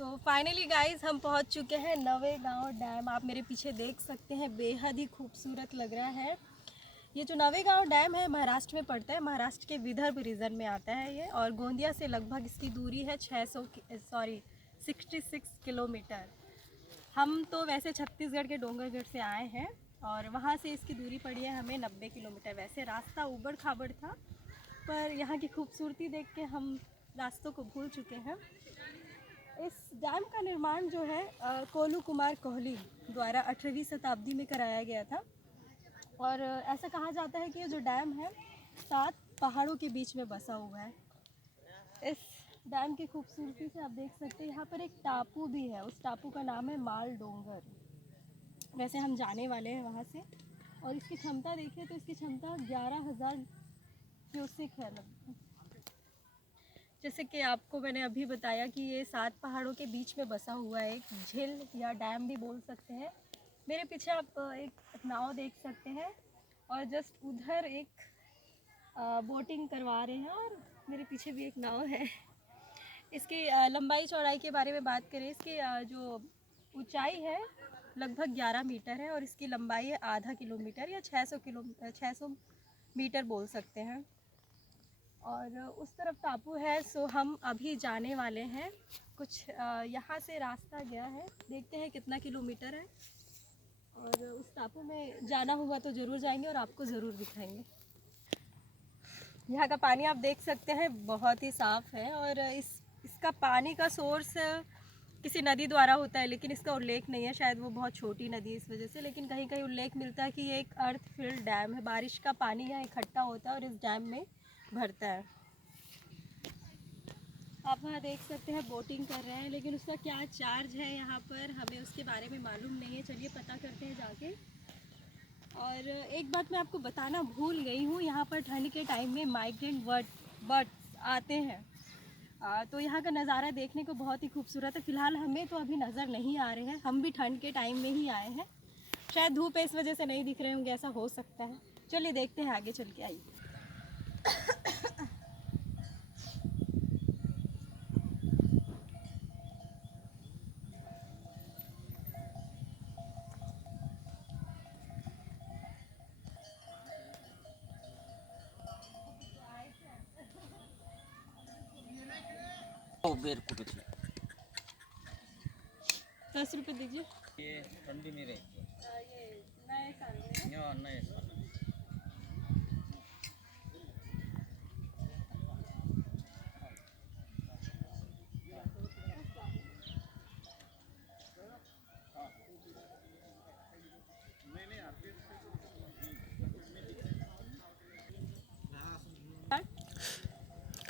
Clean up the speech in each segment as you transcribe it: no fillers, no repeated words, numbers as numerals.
So finally guys हम पहुंच चुके हैं नवेगांव डैम। आप मेरे पीछे देख सकते हैं, बेहद ही खूबसूरत लग रहा है। ये जो नवेगांव डैम है महाराष्ट्र में पड़ता है, महाराष्ट्र के विदर्भ रीजन में आता है ये, और गोंदिया से लगभग इसकी दूरी है 66 किलोमीटर। हम तो वैसे छत्तीसगढ़ के डोंगरगढ़ से आए हैं और वहाँ से इसकी दूरी पड़ी है हमें 90 किलोमीटर। वैसे रास्ता ऊबड़ खाबड़ था, पर यहाँ की खूबसूरती देख के हम रास्तों को भूल चुके हैं। इस डैम का निर्माण जो है कोलू कुमार कोहली द्वारा 18वीं शताब्दी में कराया गया था। और ऐसा कहा जाता है कि ये जो डैम है 7 पहाड़ों के बीच में बसा हुआ है। इस डैम की खूबसूरती से आप देख सकते हैं यहाँ पर एक टापू भी है, उस टापू का नाम है माल डोंगर। वैसे हम जाने वाले हैं वहाँ से। और इसकी क्षमता देखिए तो इसकी क्षमता 11,000 क्यूसेक है। जैसे कि आपको मैंने अभी बताया कि ये 7 पहाड़ों के बीच में बसा हुआ है, एक झील या डैम भी बोल सकते हैं। मेरे पीछे आप एक नाव देख सकते हैं और जस्ट उधर एक बोटिंग करवा रहे हैं, और मेरे पीछे भी एक नाव है। इसकी लंबाई चौड़ाई के बारे में बात करें, इसकी जो ऊंचाई है लगभग 11 मीटर है और इसकी लंबाई है आधा किलोमीटर या 600 मीटर बोल सकते हैं। और उस तरफ टापू है। सो हम अभी जाने वाले हैं। कुछ यहाँ से रास्ता गया है, देखते हैं कितना किलोमीटर है, और उस टापू में जाना हुआ तो ज़रूर जाएंगे और आपको ज़रूर दिखाएंगे। यहाँ का पानी आप देख सकते हैं बहुत ही साफ़ है, और इसका पानी का सोर्स किसी नदी द्वारा होता है, लेकिन इसका उल्लेख नहीं है। शायद वो बहुत छोटी नदी है इस वजह से, लेकिन कहीं कहीं उल्लेख मिलता है कि ये एक अर्थ फिल्ड डैम है। बारिश का पानी यहाँ इकट्ठा होता है और इस डैम में भरता है। आप वहाँ देख सकते हैं बोटिंग कर रहे हैं, लेकिन उसका क्या चार्ज है यहाँ पर हमें उसके बारे में मालूम नहीं है। चलिए पता करते हैं जाके। और एक बात मैं आपको बताना भूल गई हूँ, यहाँ पर ठंड के टाइम में माइग्रेंट बर्ड्स आते हैं। तो यहाँ का नज़ारा देखने को बहुत ही खूबसूरत है। फ़िलहाल हमें तो अभी नज़र नहीं आ रहे हैं, हम भी ठंड के टाइम में ही आए हैं। शायद धूप है इस वजह से नहीं दिख रहे होंगे, ऐसा हो सकता है। चलिए देखते हैं आगे चल के, आइए। बेर कुठे 10 रुपये दीजिए। ये ठंडी में रहे ये नए साल में यहाँ नए साल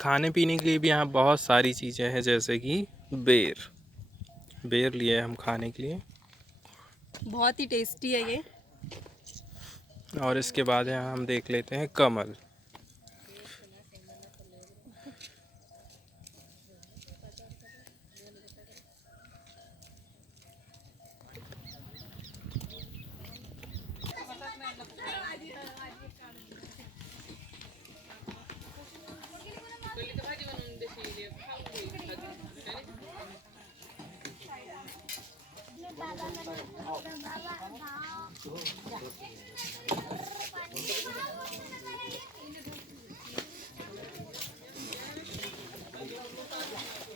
खाने पीने के लिए भी यहाँ बहुत सारी चीज़ें हैं, जैसे कि बेर लिए हम खाने के लिए। बहुत ही टेस्टी है ये। और इसके बाद यहाँ हम देख लेते हैं कमल।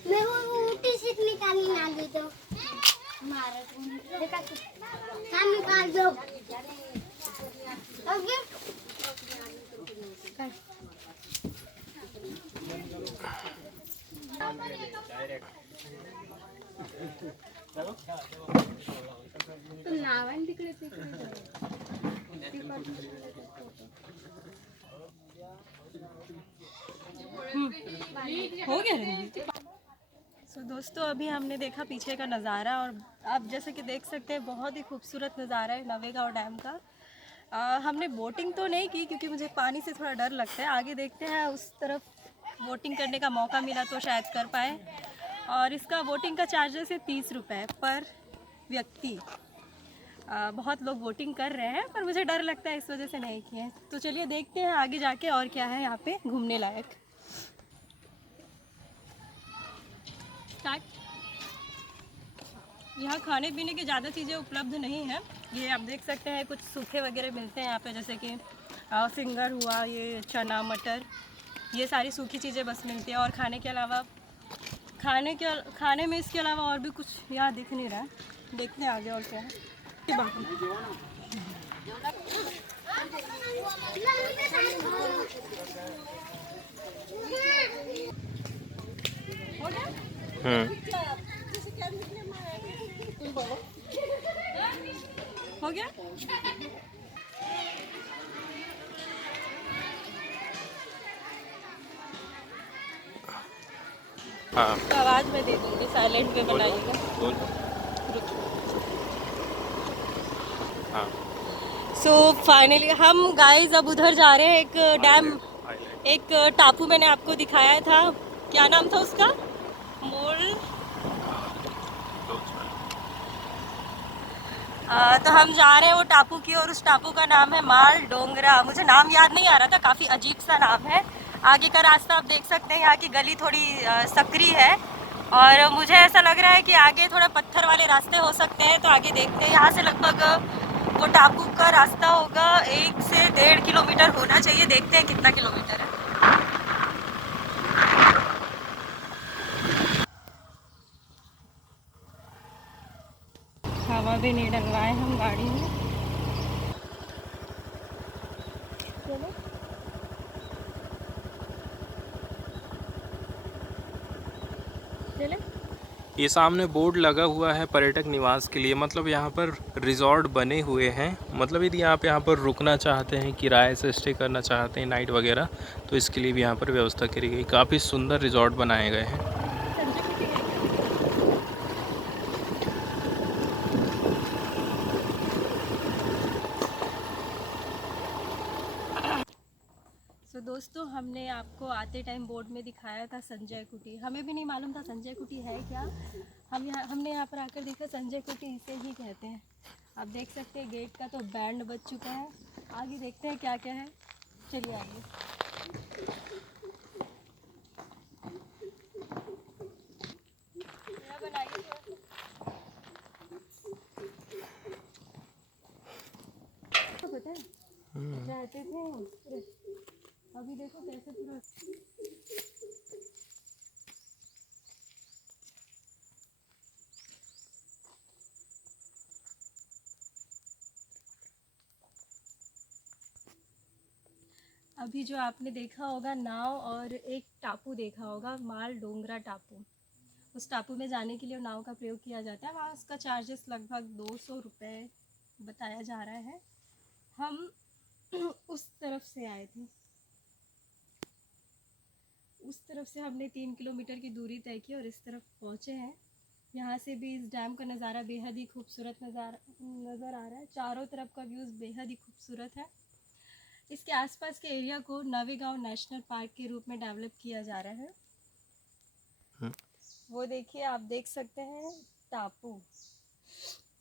मैं वो ऊँटी सीट निकाली ना ली तो काम निकाल दो। ओके नावन तिकडे हो गया। सो दोस्तों अभी हमने देखा पीछे का नज़ारा, और आप जैसे कि देख सकते हैं बहुत ही खूबसूरत नज़ारा है नवेगांव डैम का। हमने बोटिंग तो नहीं की क्योंकि मुझे पानी से थोड़ा डर लगता है। आगे देखते हैं, उस तरफ बोटिंग करने का मौका मिला तो शायद कर पाए। और इसका बोटिंग का चार्जेस है 30 रुपये पर व्यक्ति। बहुत लोग बोटिंग कर रहे हैं, पर मुझे डर लगता है इस वजह से नहीं किए। तो चलिए देखते हैं आगे जाके और क्या है यहाँ पे घूमने लायक। स्टार्ट। यहाँ खाने पीने की ज़्यादा चीज़ें उपलब्ध नहीं है। ये आप देख सकते हैं कुछ सूखे वगैरह मिलते हैं यहाँ पे, जैसे कि फिंगर हुआ, ये चना मटर, ये सारी सूखी चीज़ें बस मिलती है। और खाने के अलावा खाने में इसके अलावा और भी कुछ यहाँ दिख नहीं रहा है। देखते हैं आगे और क्या है। हो गया? हाँ तो आवाज़ मैं दे दूँगी, साइलेंट पे बनाइएगा। हाँ। सो फाइनली हम गाइस अब उधर जा रहे हैं। एक डैम, एक टापू मैंने आपको दिखाया था, क्या नाम था उसका? तो हम जा रहे हैं वो टापू की, और उस टापू का नाम है माल डोंगरा। मुझे नाम याद नहीं आ रहा था, काफ़ी अजीब सा नाम है। आगे का रास्ता आप देख सकते हैं, यहाँ की गली थोड़ी सकरी है, और मुझे ऐसा लग रहा है कि आगे थोड़ा पत्थर वाले रास्ते हो सकते हैं। तो आगे देखते हैं। यहाँ से लगभग वो टापू का रास्ता होगा 1 से 1.5 किलोमीटर होना चाहिए। देखते हैं कितना किलोमीटर है। हवा भी नहीं डलवाए हम गाड़ी में। चलो चले। ये सामने बोर्ड लगा हुआ है पर्यटक निवास के लिए, मतलब यहाँ पर रिजॉर्ट बने हुए हैं। मतलब यदि आप यहाँ पर रुकना चाहते हैं, किराए से स्टे करना चाहते हैं नाइट वगैरह, तो इसके लिए भी यहाँ पर व्यवस्था करी गई। काफ़ी सुंदर रिजॉर्ट बनाए गए हैं। तो दोस्तों, हमने आपको आते टाइम बोर्ड में दिखाया था संजय कुटी। हमें भी नहीं मालूम था संजय कुटी है क्या। हमने यहाँ पर आकर देखा, संजय कुटी इसे ही कहते हैं। आप देख सकते हैं गेट का तो बैंड बज चुका है। आगे देखते हैं क्या क्या है। चलिए आइए। बनाइए तो पता है रहते थे, अभी देखो कैसे पूरा। अभी जो आपने देखा होगा नाव, और एक टापू देखा होगा माल डोंगरा टापू, उस टापू में जाने के लिए नाव का प्रयोग किया जाता है। वहाँ उसका चार्जेस लगभग 200 रुपये बताया जा रहा है। हम उस तरफ से आए थे, उस तरफ से हमने 3 किलोमीटर की दूरी तय की और इस तरफ पहुँचे हैं। यहाँ से भी इस डैम का नज़ारा बेहद ही खूबसूरत नज़र आ रहा है। चारों तरफ का व्यूज़ बेहद ही खूबसूरत है। इसके आसपास के एरिया को नवेगांव नेशनल पार्क के रूप में डेवलप किया जा रहा है। वो देखिए, आप देख सकते हैं टापू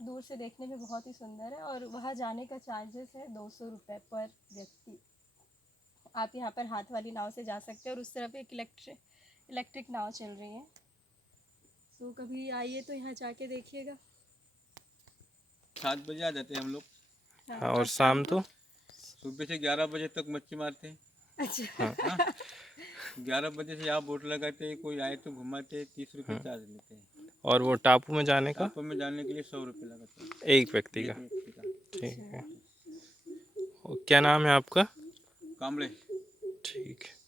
दूर से देखने में बहुत ही सुंदर है, और वहाँ जाने का चार्जेस है 200 रुपये पर व्यक्ति। आप यहाँ पर हाथ वाली नाव से जा सकते हैं, और उस तरफ एक इलेक्ट्रिक नाव चल रही है। तो कभी आइए तो यहाँ जाके देखिएगा। 7 बजे आ जाते हैं हम लोग। हाँ, और शाम तो सुबह से 11 बजे तक मच्छी मारते हैं। अच्छा। हाँ 11 बजे से यहाँ बोट लगाते हैं, कोई आए तो घुमाते हैं, 30 रुपये चार्ज लेते हैं। और वो टापू में जाने का टापू में जाने के लिए 100 रुपये लगाते हैं एक व्यक्ति का। एक व्यक्ति का। ठीक है। और क्या नाम है आपका? कामले। ठीक है।